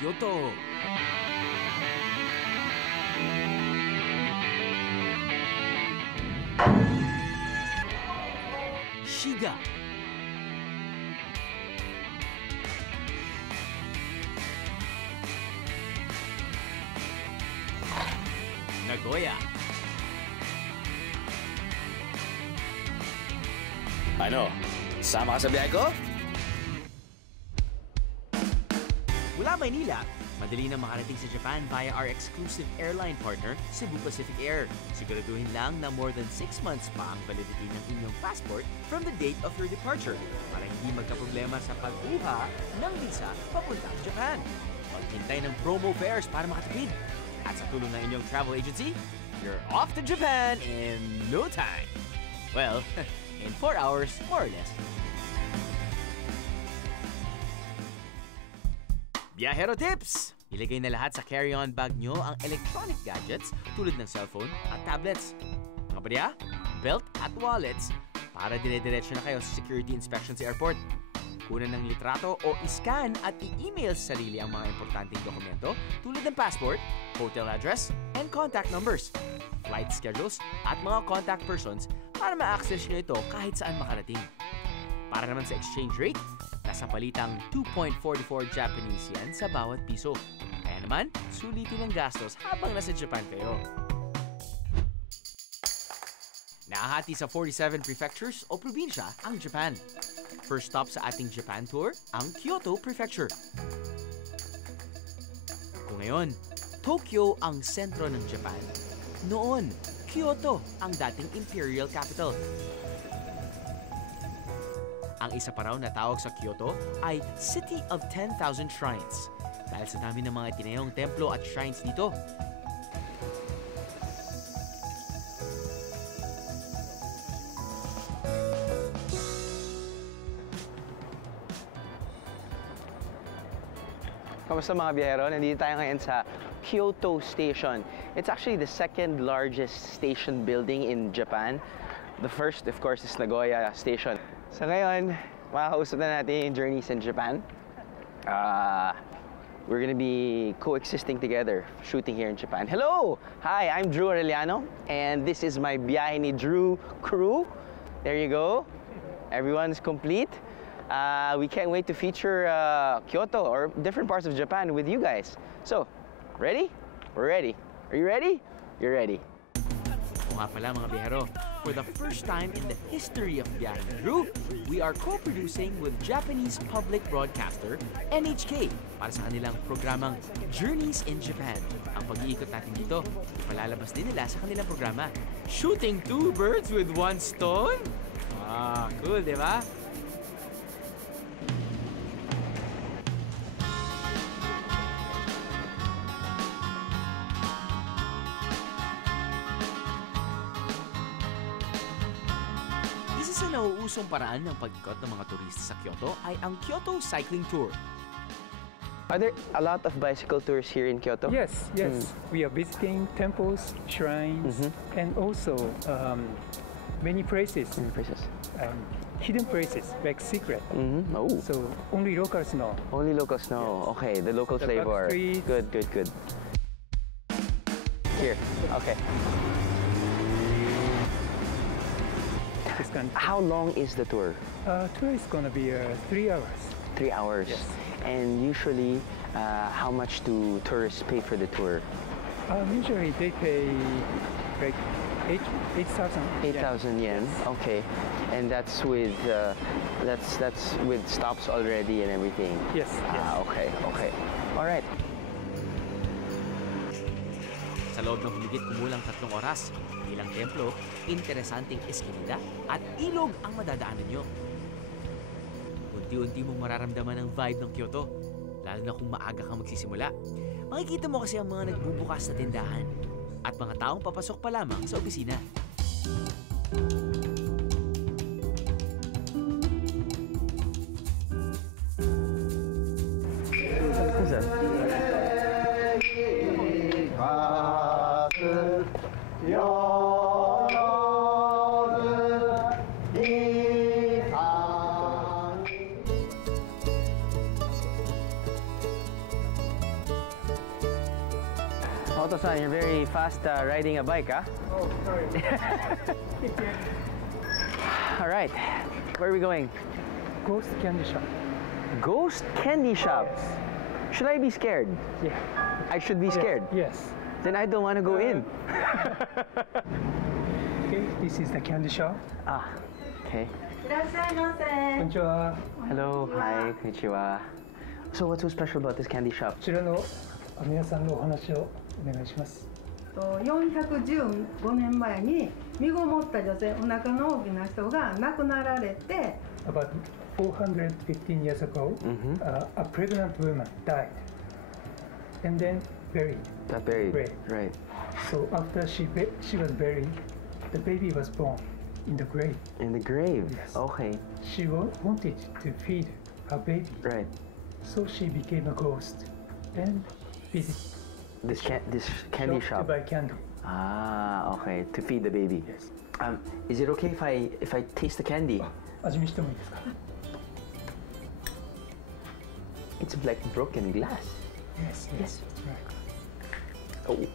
Kyoto. Shiga. Nagoya. Ano? Sama ka sa biyahe ko? Mula Maynila, madali na makarating sa Japan via our exclusive airline partner, Cebu Pacific Air. Siguraduhin lang na more than 6 months pa ang validity ng inyong passport from the date of your departure para hindi magkaproblema sa pagkuha ng visa papuntang Japan. Maghintay ng promo fares para makatipid. At sa tulong ng inyong travel agency, you're off to Japan in no time. Well, in 4 hours, more or less. Biyahero tips! Ilagay na lahat sa carry-on bag nyo ang electronic gadgets tulad ng cellphone at tablets. Mga barya, belt at wallets para dire-diretso na kayo sa security inspection sa airport. Kunan ng litrato o iscan at i-email sa sarili ang mga importanteng dokumento tulad ng passport, hotel address, and contact numbers, flight schedules, at mga contact persons para ma-access nyo ito kahit saan makarating. Para naman sa exchange rate, nasa palitang 2.44 Japanese yen sa bawat piso. Kaya naman, sulitin ang gastos habang nasa Japan kayo. Nahahati sa 47 prefectures o probinsya ang Japan. First stop sa ating Japan tour, ang Kyoto Prefecture. Kung ngayon, Tokyo ang sentro ng Japan, noon, Kyoto ang dating imperial capital. Ang isa pa raw na tawag sa Kyoto ay City of 10,000 Shrines dahil sa dami ng mga tinayong templo at shrines dito. Kamusta mga biyahero? Nandito tayo ngayon sa Kyoto Station. It's actually the second largest station building in Japan. The first, of course, is Nagoya Station. So ngayon, makakausap na natin yung journeys in Japan. We're gonna be coexisting together, shooting here in Japan. Hello! Hi, I'm Drew Aureliano, and this is my Biyahe ni Drew crew. There you go. Everyone's complete. We can't wait to feature Kyoto or different parts of Japan with you guys. So, ready? We're ready. Are you ready? You're ready. O nga pala mga biyahero, for the first time in the history of Biyahe ni Drew, we are co-producing with Japanese public broadcaster NHK para sa kanilang programang Journeys in Japan. Ang pag-iikot natin dito, ipalalabas din nila sa kanilang programa. Shooting 2 birds with 1 stone? Cool, di ba? Isa sa nauusong paraan ng pag-ikot ng mga turista sa Kyoto ay ang Kyoto Cycling Tour. Are there a lot of bicycle tours here in Kyoto? Yes. We are visiting temples, shrines, and also many places. Hidden places, like secret. Oh. So only locals know. Only locals know. Yes. Okay, the local The flavor. back streets. Good. Here. Okay. How long is the tour? Tour is gonna be 3 hours. 3 hours. Yes. And usually, how much do tourists pay for the tour? Usually they pay like 8,000. 8,000 yen. Okay, and that's with that's with stops already and everything. Yes. Okay. All right. Sa loob ng humigit kumulang 3 oras, ilang templo, interesanting eskinita at ilog ang madadaanan nyo. Unti-unti mong mararamdaman ang vibe ng Kyoto, lalo na kung maaga kang magsisimula. Makikita mo kasi ang mga nagbubukas na tindahan at mga taong papasok pa lamang sa opisina. Oto-san, you're very fast riding a bike, huh? Oh, sorry. All right, where are we going? Ghost candy shop. Ghost candy shop. Yes. Should I be scared? Yeah. I should be scared. Yes. Then I don't want to go in. Okay, this is the candy shop. Ah, okay. いらっしゃいませ。こんにちは。 Hello, hi, konnichiwa. So what's so special about this candy shop? こちらの皆さんのお話をお願いします。415年前に身ごもった女性、お腹の大きな人が亡くなられて、About 415 years ago, a pregnant woman died and then buried. Got buried. Right. Right. So after she was buried, the baby was born in the grave. In the grave. Yes. Okay. She wanted to feed her baby, Right. so she became a ghost and visited This candy to shop. buy candy. Ah, okay. To feed the baby. Yes. Is it okay if I taste the candy? 味見してもいいですか? It's like broken glass. Yes, yes, that's right. Oh.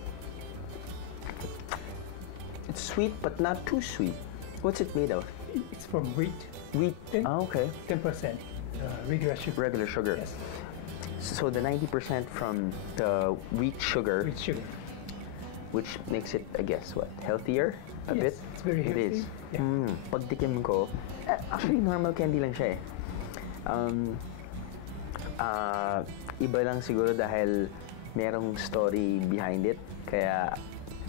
It's sweet, but not too sweet. What's it made of? It's from wheat, Wheat. Ten- Ah, okay. 10% regular sugar. Regular sugar. Yes, So the 90% from the wheat sugar, with sugar. which makes it, I guess, what, healthier a Yes, bit? it's very It healthy. is. Yeah. Pagtikim ko, actually normal candy lang siya eh. Iba lang siguro dahil merong story behind it, kaya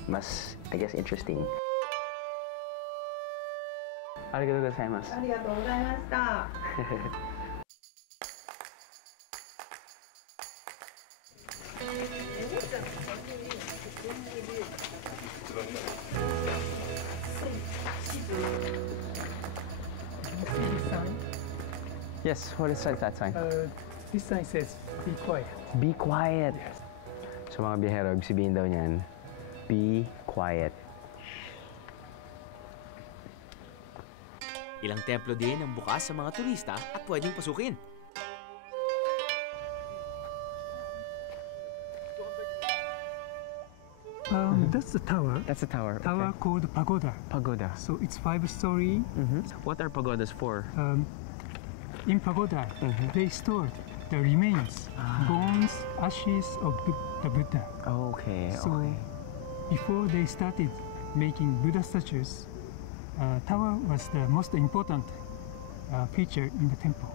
mas, I guess, interesting. Arigatou gozaimasu. ありがとうございました。See this sign? Yes, what is that sign? This sign says, "Be quiet." Be quiet. Yes. So mga biyahero, ibig sabihin daw niyan, be quiet. Ilang templo din ang bukas sa mga turista at pwedeng pasukin. That's the tower. That's the tower. Tower called pagoda. Pagoda. So it's 5-story. What are pagodas for? In pagoda, they stored the remains, bones, ashes of the Buddha. Okay, So before they started making Buddha statues, tower was the most important feature in the temple.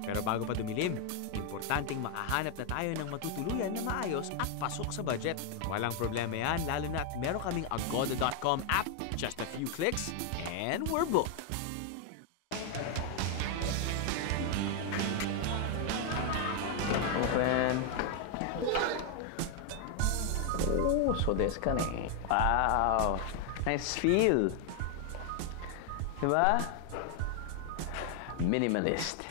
Pero bago pa dumilim, importanteng makahanap na tayo ng matutuluyan na maayos at pasok sa budget. Walang problema yan, lalo na at meron kaming Agoda.com app. Just a few clicks, and we're booked. Open. Oh, so this ka na eh. Wow. Nice feel. Diba? Minimalist.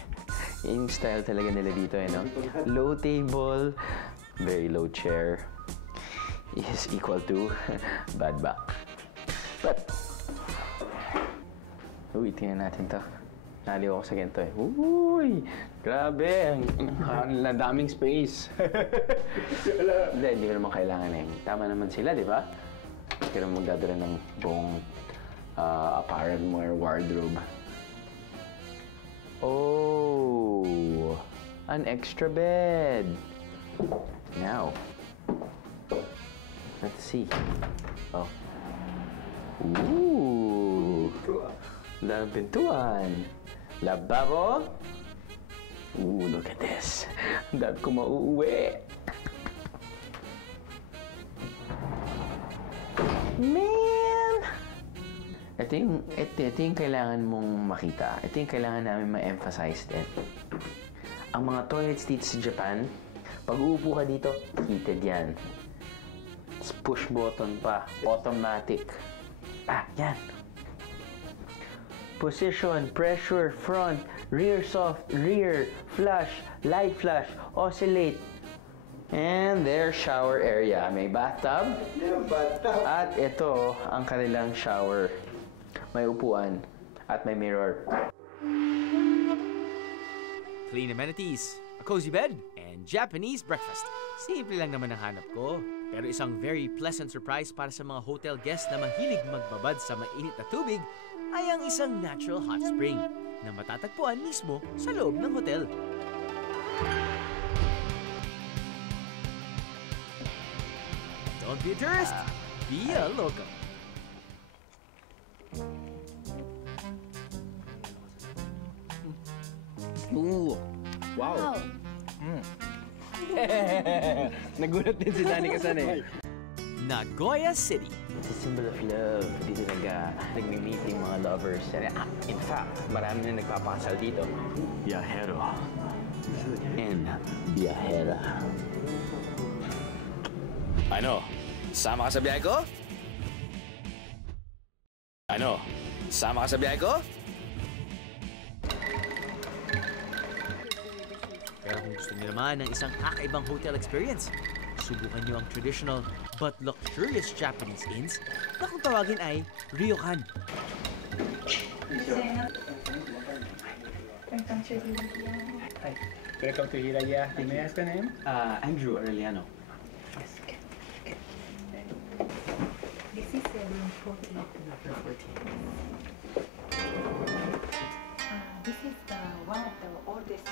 Yung style talaga nila dito, eh, no? Low table, very low chair is equal to bad back. But, uy, tingnan natin to. Naliw ako sa ganito eh. Uy! Grabe! Ang daming space. Hindi ko naman kailangan eh. Tama naman sila, di ba? Hindi ka naman magdadala ng buong apparel mo or wardrobe. Oh! An extra bed! Now, let's see. Oh. Ooh! Daming pintuan. Lababo. Ooh, look at this. Ang dami ko mauuwi. Man! Ito yung kailangan mong makita. Ito yung kailangan namin ma-emphasize din. Ang mga toilets dito sa Japan, pag uupo ka dito, heated yan. It's push button pa. Automatic. Ah, yan. Position, pressure, front, rear soft, rear, flush, light flush, oscillate. And their shower area. May bathtub. At ito ang kanilang shower. May upuan at may mirror. Clean amenities, a cozy bed, and Japanese breakfast. Simple lang naman ang hanap ko. Pero isang very pleasant surprise para sa mga hotel guests na mahilig magbabad sa mainit na tubig ay ang isang natural hot spring na matatagpuan mismo sa loob ng hotel. Don't be a tourist, be a local. Ooh, wow. Nagulat din si Danny Kasan eh. Nagoya City. It's a symbol of love. Dito nag-meet yung mga lovers. In fact, marami na nagpapakasal dito. Viajero. And viajera. Ano? Sama ka sa biyahe ko? Ano? Sama ka sa biyahe ko? Pero kung gusto niyo naman ng isang kakaibang hotel experience, subukan niyo ang traditional but luxurious Japanese inns na kung tawagin ay ryokan. Welcome to Hiraya. May I ask the name? Andrew Aureliano. This is room 14. This is one of the oldest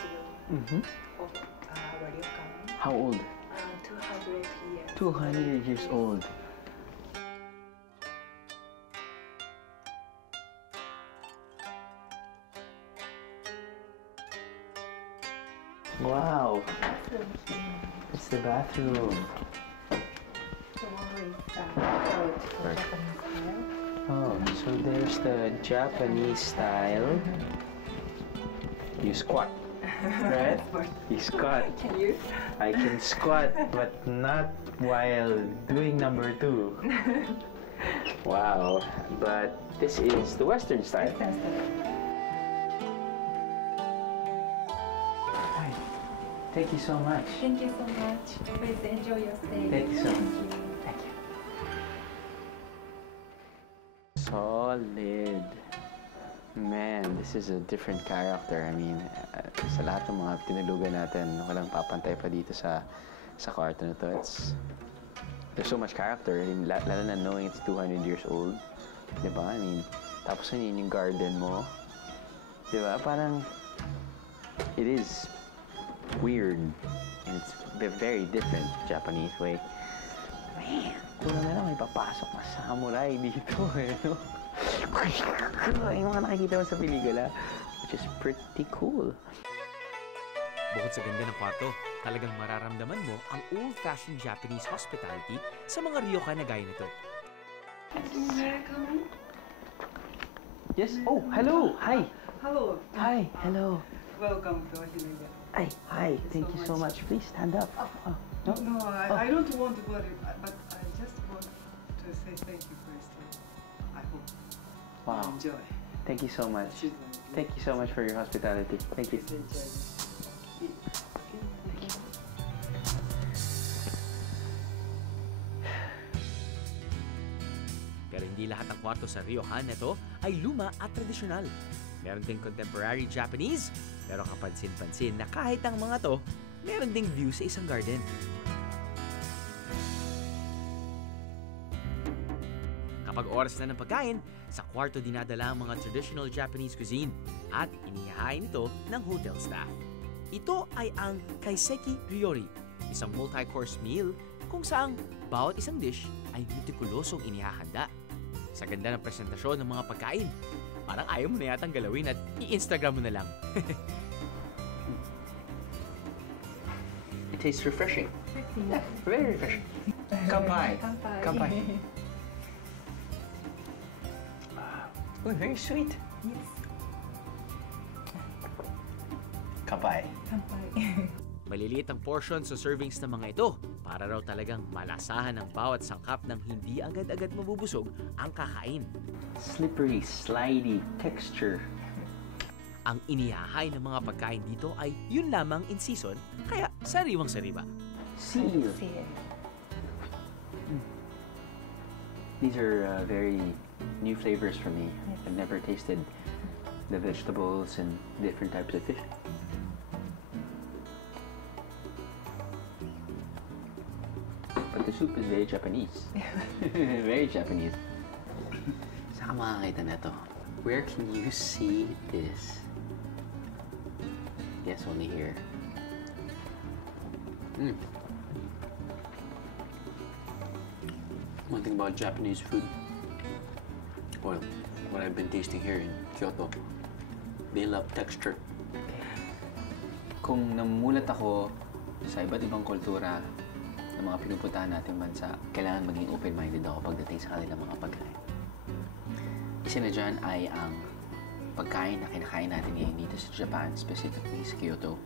room of our ryokan. How old? 200 years. 200 years old. Wow, it's the bathroom. The wall is built for Japanese style. Oh, so there's the Japanese style. You squat, right? You squat. Can you? I can squat, but not while doing number 2. Wow, but this is the Western style. Hi. Thank you so much. Thank you so much. Please enjoy your stay. Thank you so much. Thank you. Solid. Man, this is a different character. I mean, sa lahat ng mga tinulugan natin, walang papantay pa dito sa kwarto na to. There's so much character, lalo na knowing it's 200 years old. Diba? I mean, tapos yun yung garden mo. Diba? Parang, it is weird. And it's very different Japanese way. Man, kung na lang may papasok na samurai dito eh, no? Yung mga nakikita mo sa pelikula, which is pretty cool. Bukod sa ganda ng kwarto, talagang mararamdaman mo ang old-fashioned Japanese hospitality sa mga ryokan na gaya nito. Yes. Oh, hello. Hi. Hello. Hi. Hello. Welcome to Hiraya. Hi. Hi. Thank you so much. Please stand up. Oh, no? No, I don't want to worry, but I just want to say thank you for your stay. I hope Wow. you enjoy. Thank you so much. Thank you so much for your hospitality. Thank you. Pero hindi lahat ng kwarto sa ryokan nito ay luma at tradisyonal. Meron ding contemporary Japanese, pero kapansin-pansin na kahit ang mga to, meron ding view sa isang garden. Kapag oras na ng pagkain, sa kwarto dinadala ang mga traditional Japanese cuisine at inihahain ito ng hotel staff. Ito ay ang kaiseki ryori, isang multi-course meal kung saan bawat isang dish ay metikulosong inihahanda. Sa ganda ng presentasyon ng mga pagkain, parang ayaw mo na yatang galawin at i-Instagram mo na lang. It tastes refreshing. Yeah, very refreshing. Kampai. Kampai. Kampai. Oh, very sweet. Yes. Kampai. Kampai. Maliliit ang portion sa servings ng mga ito para raw talagang malasahan ng bawat sangkap ng hindi agad-agad mabubusog ang kakain. Slippery, slidey texture. Ang inihahay ng mga pagkain dito ay yun lamang in season, kaya sariwang-sariwa. Seal. These are very new flavors for me. I've never tasted the vegetables and different types of fish. the soup is very Japanese. Very Japanese. Saan ka makakita na to? Where can you see this? Yes, only here. One thing about Japanese food, well, what I've been tasting here in Kyoto, they love texture. Kung namulat ako sa iba't ibang kultura ng mga pinupuntahan nating bansa, kailangan maging open-minded ako pagdating sa kanilang mga pagkain. Isa na dyan ay ang pagkain na kinakain natin ngayon dito sa Japan, specifically sa Kyoto.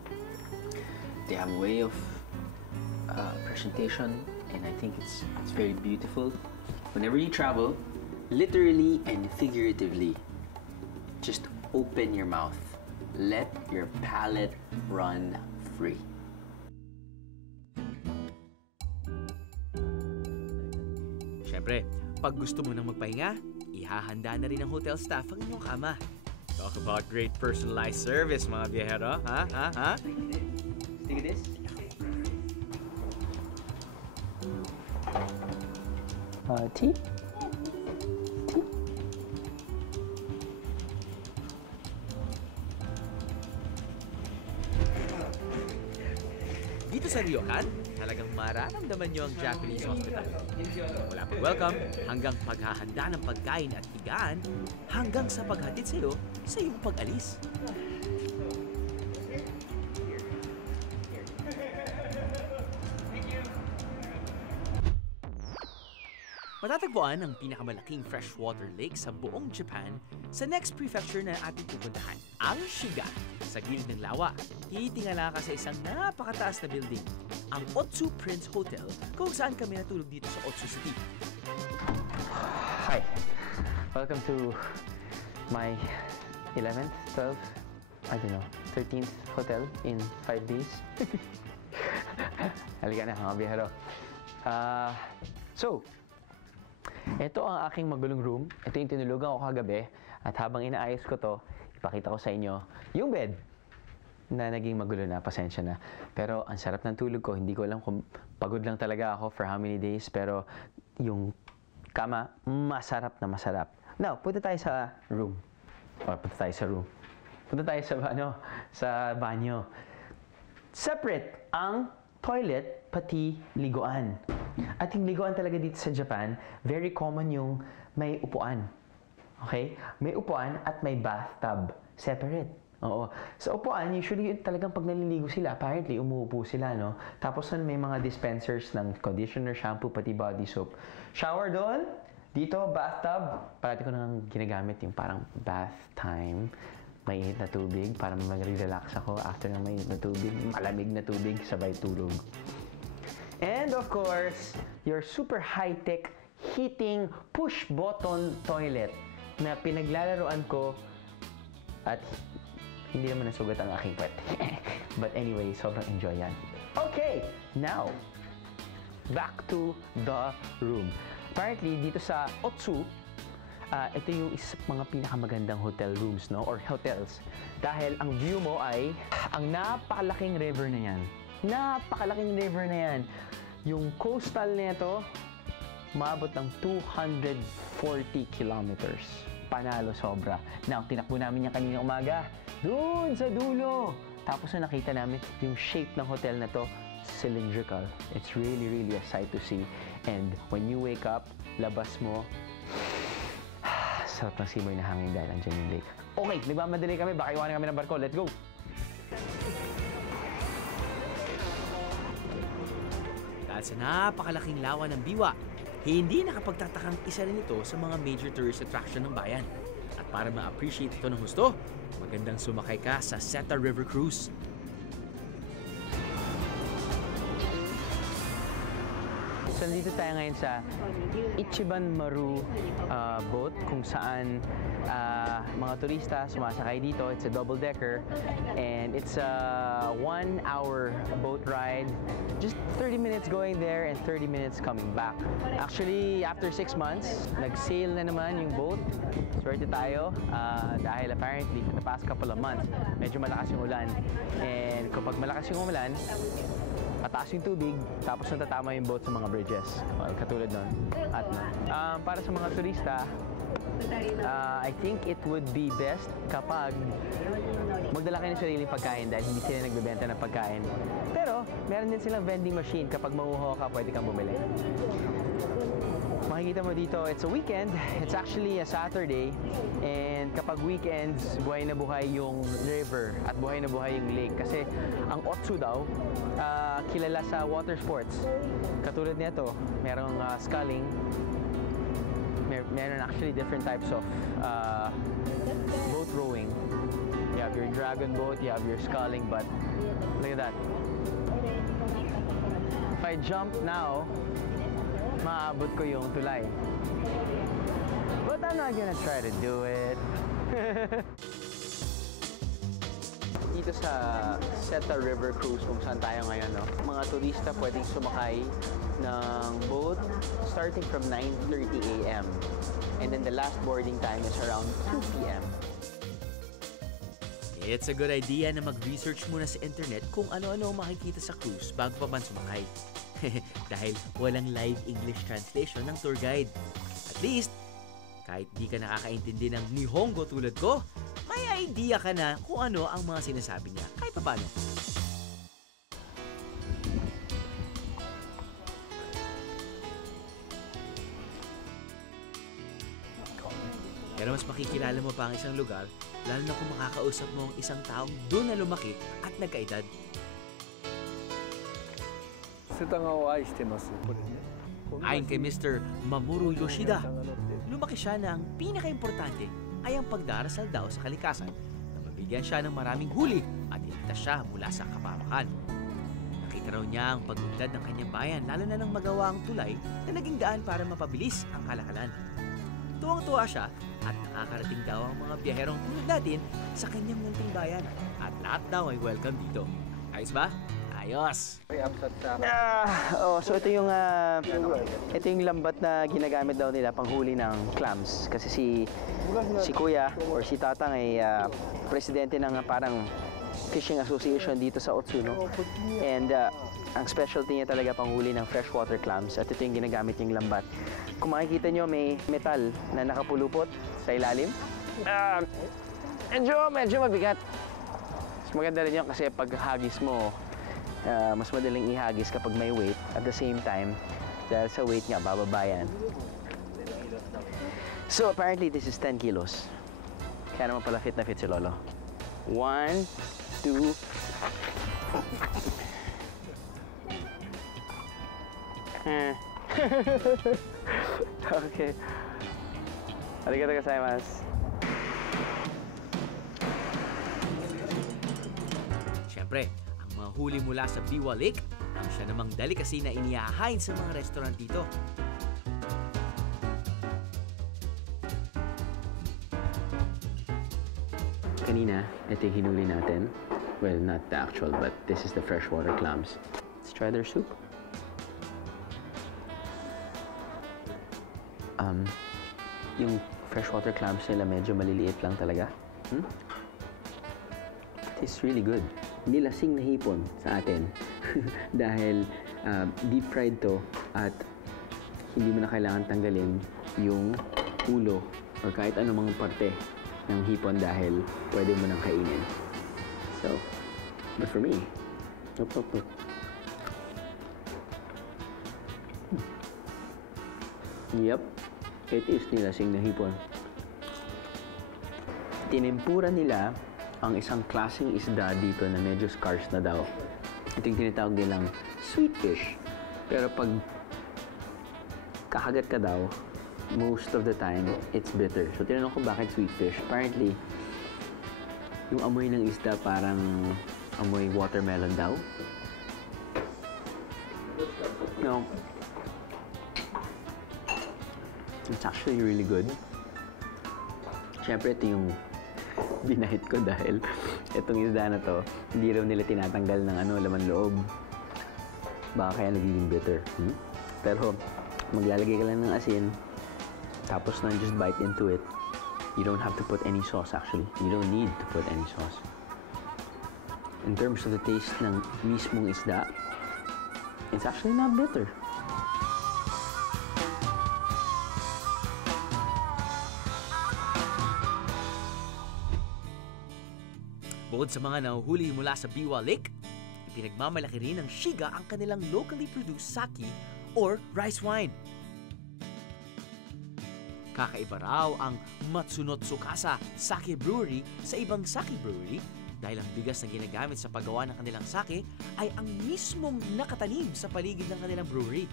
They have a way of presentation, and I think it's very beautiful. Whenever you travel, literally and figuratively, just open your mouth. Let your palate run free. Siyempre, pag gusto mo nang magpahinga, ihahanda na rin ng hotel staff ang inyong kama. Talk about great personalized service, mga biyahero. Ha? Think of this. Tea? Dito sa Ryokan, talagang mararamdaman nyo ang Japanese hospitality. Mula pag-welcome, hanggang paghahanda ng pagkain at higaan, hanggang sa paghatid sa'yo sa iyong pag-alis. Matatagpuan ang pinakamalaking freshwater lake sa buong Japan sa next prefecture na ating pupuntahan, ang Shiga. Sa gilid ng lawa, titingala ka sa isang napakataas na building, ang Otsu Prince Hotel, kung saan kami natulog dito sa Otsu City. Hi. Welcome to my 11th, 12th, I don't know, 13th hotel in 5 days. Halika na, mga biyahero. So, ito ang aking magulong room. Ito yung tinulugan ko kagabi. At habang inaayos ko to, ipakita ko sa inyo yung bed na naging magulo na. Pasensya na. Pero ang sarap ng tulog ko. Hindi ko alam kung pagod lang talaga ako for how many days. Pero yung kama, masarap na masarap. Now, punta tayo sa room. Punta tayo sa banyo. Separate ang toilet, pati liguan. At yung liguan talaga dito sa Japan, very common yung may upuan. Okay? May upuan at may bathtub. Separate. Oo. Sa upuan, usually talagang pag naliligo sila, apparently umuupo sila, no? Tapos may mga dispensers ng conditioner, shampoo, pati body soap. Shower doon. Dito, bathtub. Parati ko nang ginagamit yung parang bath time. Mainit na tubig para mag-relax ako after ng mainit na tubig. Malamig na tubig, sabay tulog. And of course, your super high-tech heating push-button toilet na pinaglalaroan ko at hindi naman nasugat ang aking puwet. But anyway, sobrang enjoy yan. Okay, now, back to the room. Apparently, dito sa Otsu, ito yung isa mga pinakamagandang hotel rooms, no? Or hotels. Dahil ang view mo ay ang napakalaking river na yan. Napakalaking river na yan. Yung coastal nito, maabot ng 240 kilometers. Panalo sobra. Now, tinakbo namin yan kanina umaga. Doon sa dulo. Tapos na nakita namin yung shape ng hotel na to, cylindrical. It's really, really a sight to see. And when you wake up, labas mo, sarap ng simoy na hangin dahil andyan yung lake. Okay, nagmamadali kami. Baka iwanan kami ng barko. Let's go! Dahil sa napakalaking lawa ng Biwa, hindi nakapagtatakang isa rin ito sa mga major tourist attraction ng bayan. At para ma-appreciate ito ng husto, magandang sumakay ka sa Seta River Cruise. So, nandito tayo ngayon sa Ichiban Maru boat kung saan mga turista sumasakay dito. It's a double-decker and it's a 1-hour boat ride. Just 30 minutes going there and 30 minutes coming back. Actually, after 6 months, nag-sail na naman yung boat. Swerte tayo dahil apparently for the past couple of months, medyo malakas yung ulan. And kapag malakas yung ulan, mataas yung tubig, tapos natatama yung boat sa mga bridges. Katulad nun. At para sa mga turista, I think it would be best kapag magdala kayo ng sariling pagkain dahil hindi sila nagbebenta ng pagkain. Pero, meron din silang vending machine. Kapag mauho ka, pwede kang bumili. Makikita mo dito, it's a weekend. It's actually a Saturday. And kapag weekends, buhay na buhay yung river at buhay na buhay yung lake. Kasi ang Otsu daw, kilala sa water sports. Katulad nito, merong sculling. Meron actually different types of boat rowing. You have your dragon boat, you have your sculling, but look at that. If I jump now, maabot ko yung tulay. But I'm not gonna try to do it. Dito sa Seta River Cruise kung saan tayo ngayon, no? Mga turista pwedeng sumakay ng boat starting from 9:30 a.m. And then the last boarding time is around 2 p.m. It's a good idea na mag-research muna sa internet kung ano-ano ang makikita sa cruise bago pa man sumakay. Dahil walang live English translation ng tour guide. At least, kahit di ka nakakaintindi ng Nihongo tulad ko, may idea ka na kung ano ang mga sinasabi niya kahit pa paano. Pero mas makikilala mo pa ang isang lugar, lalo na kung makakausap mo ang isang taong doon na lumaki at nagkaedad. Ayon kay Mr. Mamoru Yoshida, lumaki siya na ang pinaka-importante ay ang pagdarasal daw sa kalikasan na mabigyan siya ng maraming huli at iligtas siya mula sa kapamakan. Nakita raw niya ang pagundad ng kanyang bayan lalo na nang magawa ang tulay na naging daan para mapabilis ang kalakalan. Tuwang-tuwa siya at nakakarating daw ang mga biyaherong tulad natin sa kanyang munting bayan at lahat daw ay welcome dito. Ayos ba? Ayos! So ito yung lambat na ginagamit daw nila panghuli ng clams. Kasi si Kuya or si Tatang ay presidente ng parang fishing association dito sa Otsuno. And ang specialty niya talaga panghuli ng freshwater clams. At ito yung ginagamit yung lambat. Kung makikita nyo, may metal na nakapulupot sa ilalim. Medyo mabigat. Mas maganda rin yun kasi pag hagis mo, mas madaling ihagis kapag may weight. At the same time, dahil sa weight nga, bababa yan. So apparently, this is 10 kilos. Kaya naman pala fit na fit si Lolo. 1, 2... Okay. Arigatou gozaimasu. Siyempre, ang mga huli mula sa Biwa Lake ang siya namang delicacy na inihahain sa mga restaurant dito. Kanina, ito yung hinuli natin. Well, not the actual, but this is the freshwater clams. Let's try their soup. Yung freshwater clams nila medyo maliliit lang talaga. It tastes really good. Nilasing na hipon sa atin dahil deep fried to at hindi mo na kailangan tanggalin yung ulo or kahit anumang parte ng hipon dahil pwede mo nang kainin. So, but for me, look. Yep, it is nilasing na hipon. Tinimpura nila ang isang klaseng isda dito na medyo scarce na daw. Ito yung tinatawag nilang sweet fish. Pero pag kakagat ka daw, most of the time, it's bitter. So, tinanong ko bakit sweet fish. Apparently, yung amoy ng isda parang amoy watermelon daw. No. It's actually really good. Siyempre, ito yung binahit ko dahil itong isda na to, hindi raw nila tinatanggal ng laman loob. Baka kaya nagiging bitter. Pero, maglalagay ka lang ng asin, tapos na just bite into it. You don't have to put any sauce actually. You don't need to put any sauce. In terms of the taste ng mismong isda, It's actually not bitter. Bukod sa mga nahuhuli mula sa Biwa Lake, ipinagmamalaki rin ng Shiga ang kanilang locally produced sake or rice wine. Kakaiba raw ang Matsunot Tsukasa Sake Brewery sa ibang sake brewery dahil ang bigas na ginagamit sa paggawa ng kanilang sake ay ang mismong nakatanim sa paligid ng kanilang brewery.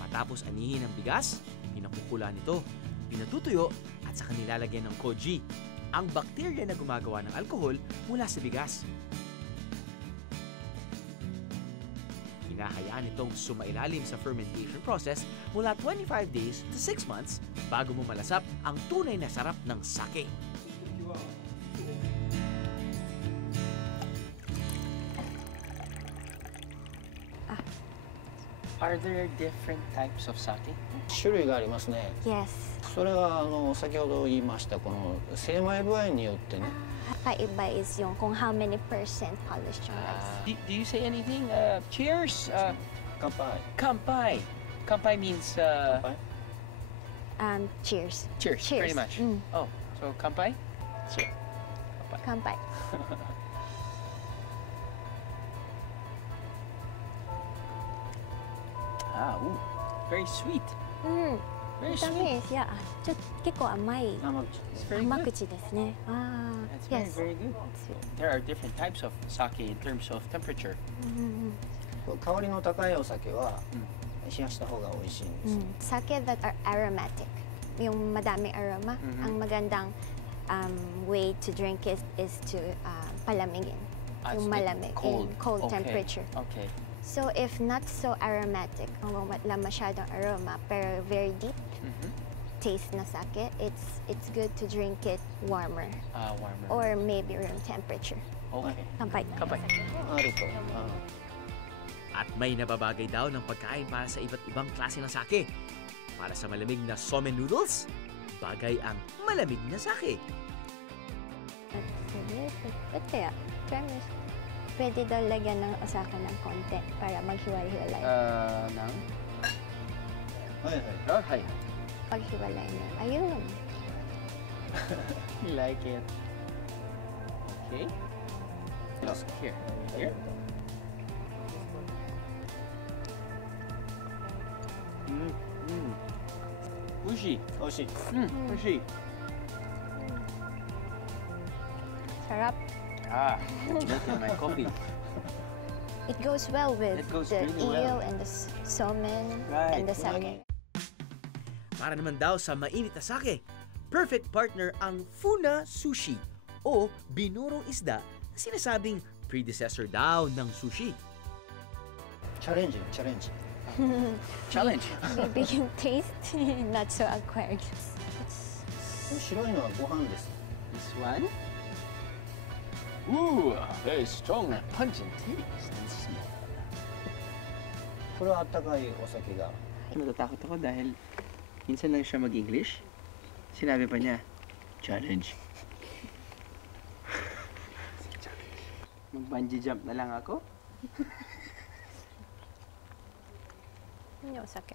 Matapos anihin ang bigas, pinakukula nito, pinatutuyo at saka nilalagyan ng koji, ang bakterya na gumagawa ng alkohol mula sa bigas. Hinahayaan itong sumailalim sa fermentation process mula 25 days to 6 months bago mo malasap ang tunay na sarap ng sake. Are there different types of sake? 種類がありますね。 Yes. それは先ほど言いましたこの精米部合によってね。 Kaiba is yung kung how many percent polished yung rice. Do you say anything? Cheers! 乾杯。 Kampai! Kampai means... 乾杯。 Cheers. Cheers, Cheers. pretty much. Mm. Oh, so kampai? Cheers. Kanpai. Ooh, very sweet. Very sweet. ダメです。いや、ちょっと結構甘い。 It's very 甘 good. 口ですね。That's very, yes. very good. There are different types of sake in terms of temperature. 香りの高いお酒は冷やした方が美味しいんです。 Sake that are aromatic. Yung madaming aroma. Ang magandang way to drink it is to palamigin. Yung malamig in cold Okay. temperature. Okay. So if not so aromatic, kung wala masyadong aroma pero very deep taste na sake, it's good to drink it warmer Warmer. or maybe room temperature. Okay. Kanpai. Kampai. あると。 At may nababagay daw ng pagkain para sa iba't ibang klase ng sake. Para sa malamig na somen noodles, bagay ang malamig na sake. Ba't kaya? Try mo. Pwede daw lagyan ng osaka ng konti para maghiwalay-hiwalay. Nang? はいはい。 Oh, hi. Paghiwalay na. Ayun. You like it. Okay. Here. Here. Ushi. 美味しい。 Ushi. Sarap. Milk in my coffee. It goes well with It goes the really eel well. and the somen Right. and the sake. Para naman daw sa mainit na sake, perfect partner ang Funa Sushi o binurong isda na sinasabing predecessor daw ng sushi. チャレンジチャレンジ。 Challenge. Maybe yung taste, not so acquired. この白いのはご飯です。 This one. Ooh, very strong and pungent taste and smell. これはあったかいお酒が。 Natatakot ako dahil minsan lang siya mag-English. Sinabi pa niya, challenge. Mag-bungee jump na lang ako. Yung sake.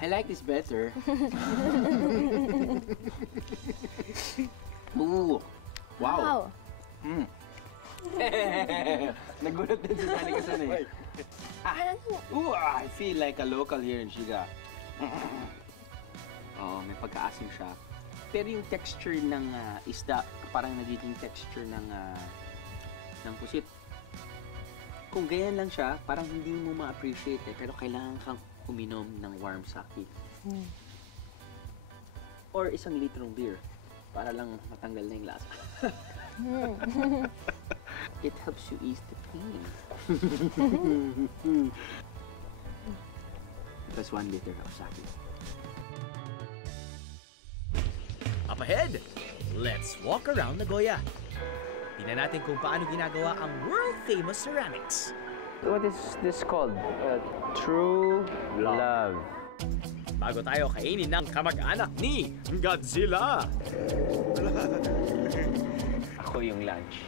I like this better. Ooh, wow. Nagulat din si Danny kasi eh. Ooh, I feel like a local here in Shiga. Oh, may pagkaasim siya. Pero yung texture ng isda, parang nagiging texture ng pusit. Kung ganyan lang siya, parang hindi mo ma-appreciate eh. Pero kailangan kang uminom ng warm sake. Or isang litrong beer para lang matanggal na yung lasa. It helps you ease the pain. That's 1 liter of sake. Up ahead, let's walk around Nagoya. Tingnan natin kung paano ginagawa ang world-famous ceramics. What is this called? True love. bago tayo kainin ng kamag-anak ni Godzilla. Ako yung lunch.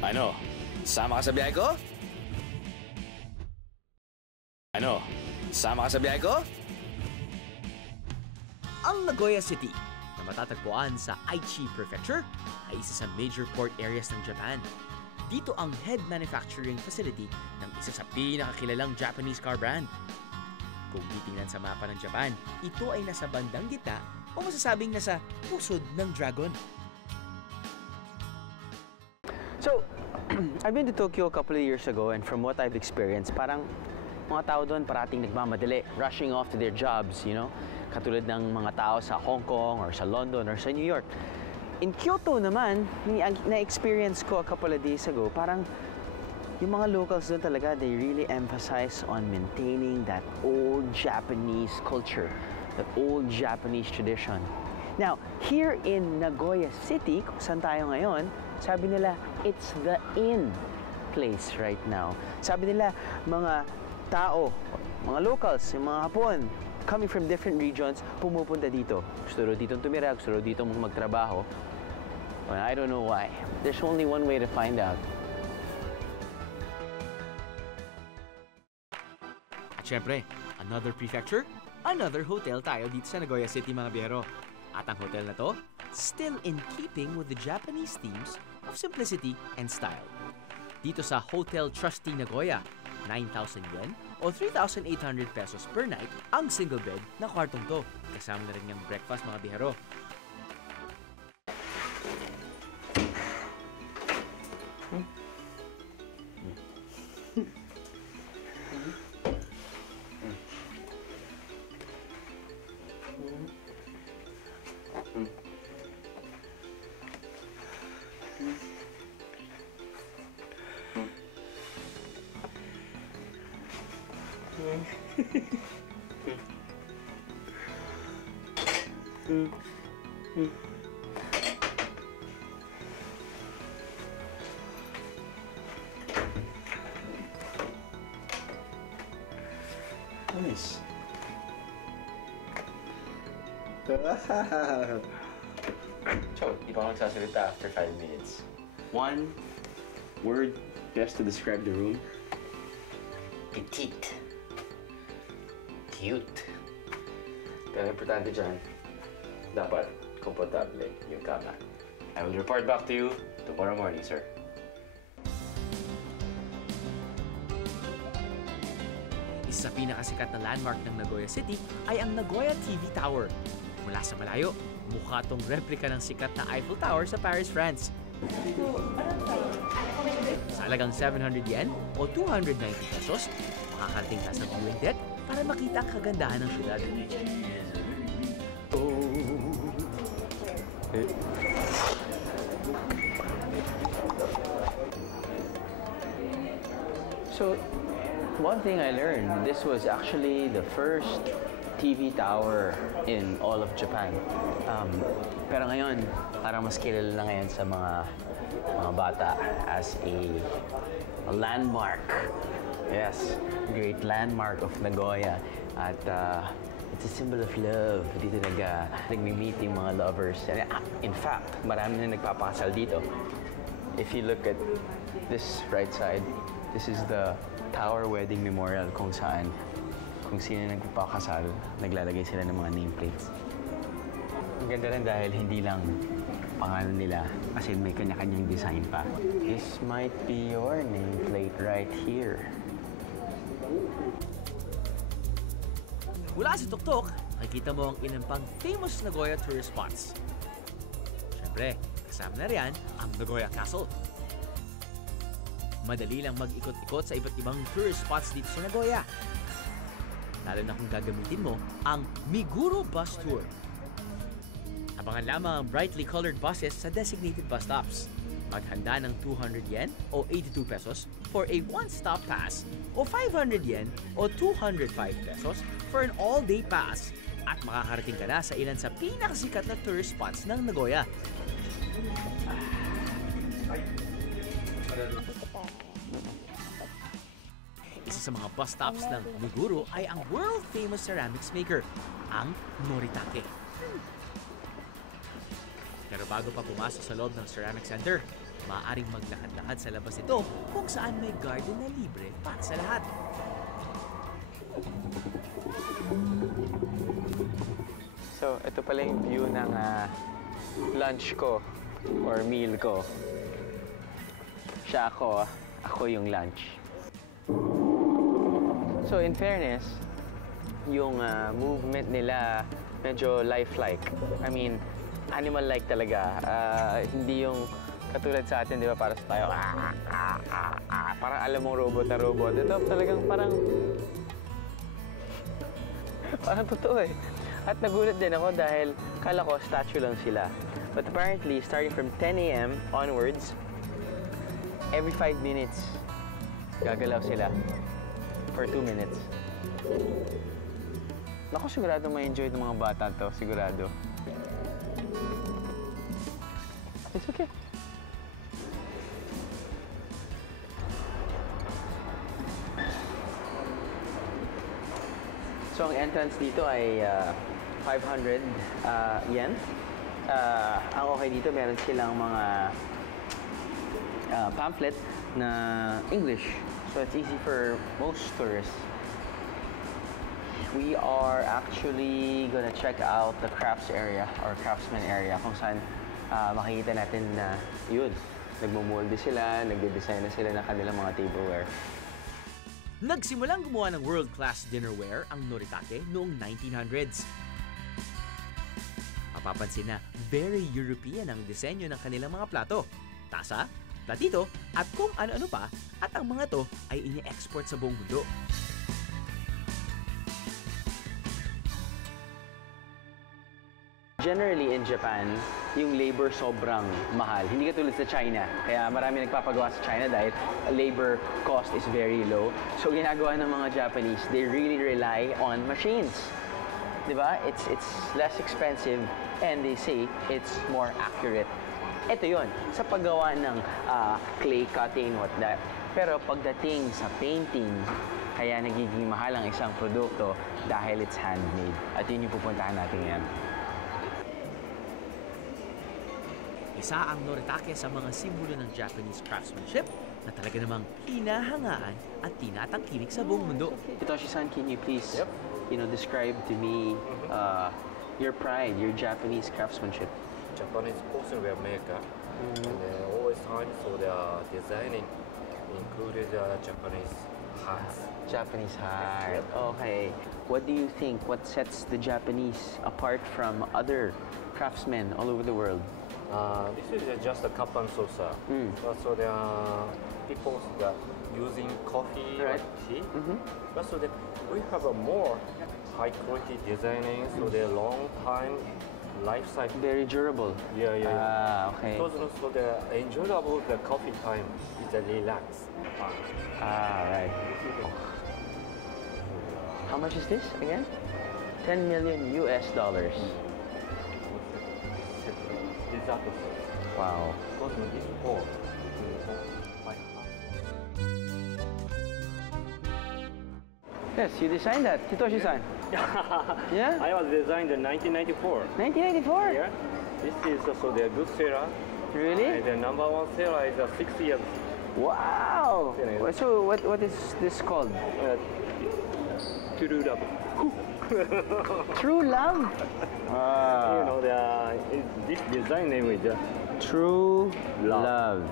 Ano? Sama ka sa biyahe ko? Ano? Sama ka sa biyahe ko? Ang Nagoya City, na matatagpuan sa Aichi Prefecture, ay isa sa major port areas ng Japan. Dito ang head manufacturing facility ng isa sa pinakakilalang Japanese car brand. Kung titingnan sa mapa ng Japan, ito ay nasa bandang gitna o masasabing nasa pusod ng dragon. So, I've been to Tokyo a couple of years ago, and from what I've experienced, parang mga tao doon parating nagmamadali, rushing off to their jobs, you know? Katulad ng mga tao sa Hong Kong or sa London or sa New York. In Kyoto naman, na-experience ko a couple of days ago, parang yung mga locals doon talaga, they really emphasize on maintaining that old Japanese culture, that old Japanese tradition. Now, here in Nagoya City, kung saan tayo ngayon, sabi nila, it's the in place right now. Sabi nila, mga tao, mga locals, yung mga Hapon, coming from different regions, pumupunta dito. Gusto ro ditong tumira, gusto ro ditong magtrabaho. Well, I don't know why. There's only one way to find out. At syempre, another prefecture, another hotel tayo dito sa Nagoya City, mga biyero. At ang hotel na to, still in keeping with the Japanese themes of simplicity and style. Dito sa Hotel Trustee Nagoya, 9,000 yen o 3,800 pesos per night ang single bed na kwartong to. Kasama na rin yung breakfast, mga bihero. Nice. Chow, di pa ako nagsasalita after 5 minutes. One word just to describe the room. Petite. Cute. Pero importante dyan, dapat komportable yung kama. I will report back to you tomorrow morning, sir. Isa sa pinakasikat na landmark ng Nagoya City ay ang Nagoya TV Tower. Mula sa malayo, mukha tong replika ng sikat na Eiffel Tower sa Paris, France. Sa halagang 700 yen o 290 pesos, makakarating ka sa viewing deck para makita ang kagandahan ng syudad. So, one thing I learned, this was actually the first TV tower in all of Japan. Pero ngayon, parang mas kilala na ngayon sa mga bata as a landmark. Yes, great landmark of Nagoya. At it's a symbol of love. Dito nag-meet yung mga lovers. And, in fact, marami na nagpapakasal dito. If you look at this right side, this is the Tower Wedding Memorial kung saan kung sino nagpapakasal, naglalagay sila ng mga nameplates. Ang ganda rin dahil hindi lang pangalan nila kasi may kanya-kanyang design pa. This might be your nameplate right here. Mula sa tuktok, makikita mo ang ilang pang famous Nagoya tourist spots. Siyempre, kasama na riyan ang Nagoya Castle. Madali lang mag-ikot-ikot sa iba't ibang tourist spots dito sa Nagoya. Lalo na kung gagamitin mo ang Meguro Bus Tour. Abangan lamang ang brightly colored buses sa designated bus stops. Maghanda ng 200 yen o 82 pesos for a one-stop pass o 500 yen o 205 pesos for an all-day pass at makakarating ka na sa ilan sa pinakasikat na tourist spots ng Nagoya. Isa sa mga bus stops ng Meguro ay ang world-famous ceramics maker, ang Noritake. Pero bago pa pumasok sa loob ng Ceramic Center, maaaring maglakad-lakad sa labas ito kung saan may garden na libre para sa lahat. So, ito pala yung view ng lunch ko or meal ko. Siya ako yung lunch. So, in fairness, yung movement nila medyo lifelike. I mean, animal-like talaga. Hindi yung katulad sa atin, di ba, para sa tayo, parang alam mong robot na robot. Ito talagang parang totoo eh. At nagulat din ako dahil kala ko statue lang sila. But apparently, starting from 10 a.m. onwards, every 5 minutes, gagalaw sila for 2 minutes. Naku, sigurado ma-enjoy ng mga bata to. Sigurado. It's okay. So, ang entrance dito ay 500 yen. Ang okay dito, meron silang mga pamphlet na English. So, it's easy for most tourists. We are actually gonna check out the crafts area or craftsman area kung saan makikita natin na yun. Nagmumolde sila, nagde-design na sila ng kanilang mga tableware. Nagsimulang gumawa ng world-class dinnerware ang Noritake noong 1900s. Mapapansin na very European ang disenyo ng kanilang mga plato, tasa, platito, at kung ano-ano pa, at ang mga to ay ini-export sa buong mundo. Generally in Japan, yung labor sobrang mahal. Hindi katulad sa China. Kaya marami nagpapagawa sa China dahil labor cost is very low. So ginagawa ng mga Japanese, they really rely on machines. Diba? It's less expensive and they say it's more accurate. Ito yun, sa paggawa ng clay cutting, whatnot. Pero pagdating sa painting, kaya nagiging mahal ang isang produkto dahil it's handmade. At yun yung pupuntahan natin yan. Isa ang Noritake sa mga simbolo ng Japanese craftsmanship na talaga namang hinahangaan at tinatangkilik sa buong mundo. Hitoshi-san, can you please, describe to me your pride, your Japanese craftsmanship? Japanese porcelain maker, and always time so they are designing included Japanese hearts. Japanese heart. Okay. What do you think? What sets the Japanese apart from other craftsmen all over the world? This is just a cup and saucer. So there are people that using coffee or tea. But so that we have a more high quality designing, so they're long time life cycle. Very durable. Yeah. Okay. Because also the enjoyable the coffee time is a relax. Right. How much is this again? $10 million US. Wow. Yes, you designed that, Hitoshi-san. Yeah? I was designed in 1994. 1994? Yeah. This is also the good seller. Really? The number one seller is 6 years. Wow! So what is this called? True Love. True Love? This design name is True Love.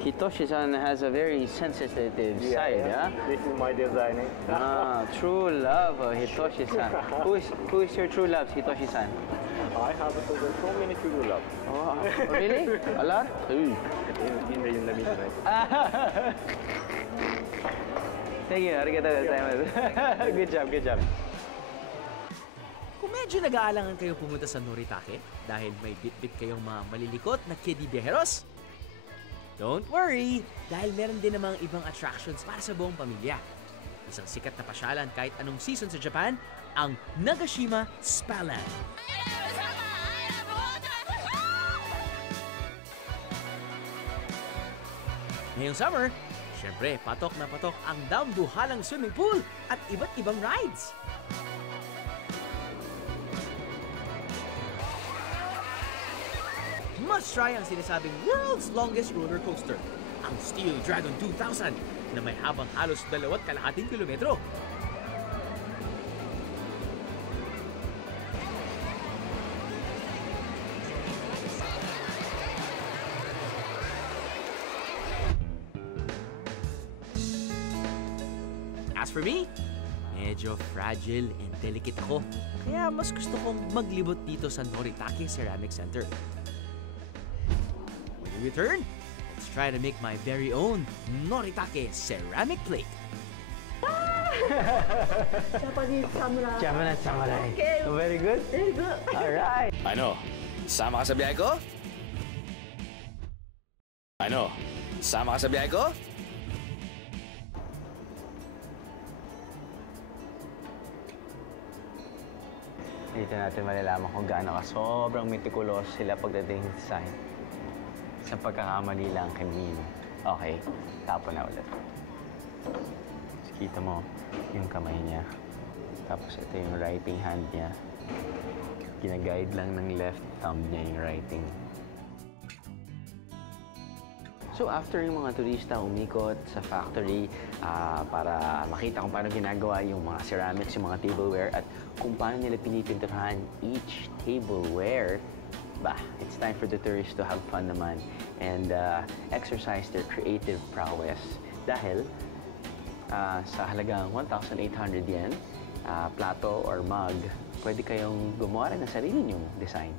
Hitoshi-san has a very sensitive side, yeah? This is my designing. True Love, Hitoshi-san. Who is your true love, Hitoshi-san? I have so many true love. Oh, really? A lot? In the midnight. Thank you. Arigatou gozaimasu. Good job. Kung medyo nag-aalangan kayo pumunta sa Noritake dahil may bit-bit kayong mga malilikot na kiddie viajeros, don't worry, dahil meron din namang ibang attractions para sa buong pamilya. Isang sikat na pasyalan kahit anong season sa Japan, ang Nagashima Spaland. Ngayong summer, Siyempre, patok na patok ang dambuhalang swimming pool at iba't ibang rides. Must try ang sinasabing world's longest roller coaster, ang Steel Dragon 2000 na may habang halos 2.5 kilometro. As for me, medyo fragile and delicate ako. Kaya mas gusto kong maglibot dito sa Noritake Ceramic Center. When we return, let's try to make my very own Noritake ceramic plate. Japanese samurai. Japanese samurai. Okay. Very good. Very good. Alright. Ano? Sama ka sa biyahe ko? Ano? Sama ka sa biyahe ko? Dito natin malalaman kung gaano ka sobrang meticulous sila pagdating sa design. Sa pagkakamali lang kay Min. Okay, tapo na ulit. So, kita mo yung kamay niya. Tapos ito yung writing hand niya. Ginaguide lang ng left thumb niya yung writing. So after yung mga turista umikot sa factory para makita kung paano ginagawa yung mga ceramics, yung mga tableware at kung paano nila pinipinturahan each tableware, it's time for the tourists to have fun naman and exercise their creative prowess. Dahil sa halagang 1,800 yen, plato or mug, pwede kayong gumawa rin ng sarili niyong design.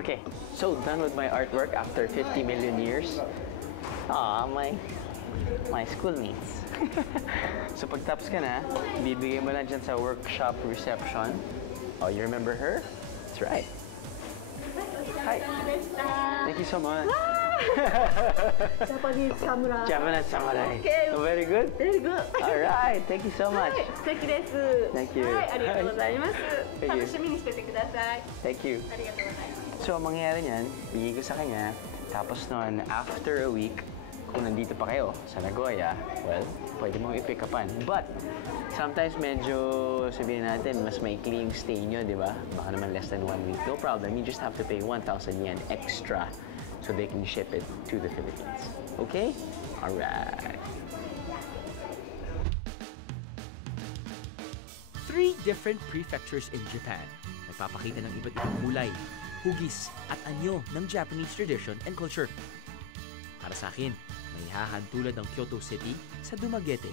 Okay, so done with my artwork after 50 million years. Aw, my schoolmates. So pagtapos ka na, bibigay mo lang dyan sa workshop reception. Oh, you remember her? That's right. Hi. Thank you so much. Japanese samurai. Japanese samurai. Okay. Oh, very good. Very good. All right. Thank you so much. 素敵です。 Thank you. はい、ありがとうございます。 Thank you. 楽しみにしててください。 Thank you. ありがとうございます。 So, ang mangyayari niyan, bigay ko sa kanya, tapos noon, after a week, kung nandito pa kayo sa Nagoya, well, pwede mong i-pick upan. But, sometimes medyo, sabihin natin, mas maikli yung stay nyo, di ba? Baka naman less than 1 week. No problem, you just have to pay 1,000 yen extra so they can ship it to the Philippines. Okay? Alright. 3 different prefectures in Japan. Nagpapakita ng iba't ibang kulay, hugis at anyo ng Japanese tradition and culture. Para sa akin, may hahantulad ng Kyoto City sa Dumaguete,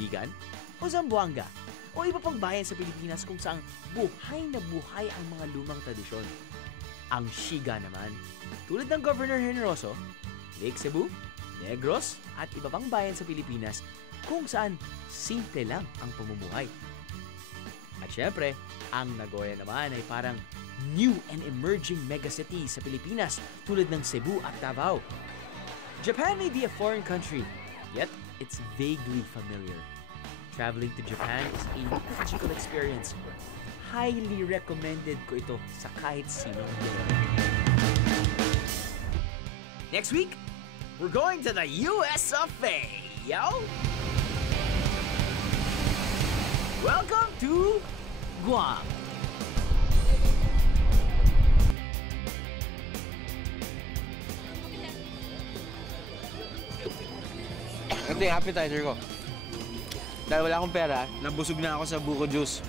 Bigan o Zamboanga o iba pang bayan sa Pilipinas kung saang buhay na buhay ang mga lumang tradisyon. Ang Shiga naman, tulad ng Governor Generoso, Lake Cebu, Negros at iba pang bayan sa Pilipinas kung saan simple lang ang pamumuhay. At syempre, ang Nagoya naman ay parang new and emerging megacity sa Pilipinas tulad ng Cebu at Davao. Japan may be a foreign country, yet it's vaguely familiar. Traveling to Japan is a magical experience. Highly recommended ko ito sa kahit sinong Next week, we're going to the US of A, yo! Welcome to Guam! Ito yung appetizer ko. Dahil wala akong pera, nabusog na ako sa buko juice.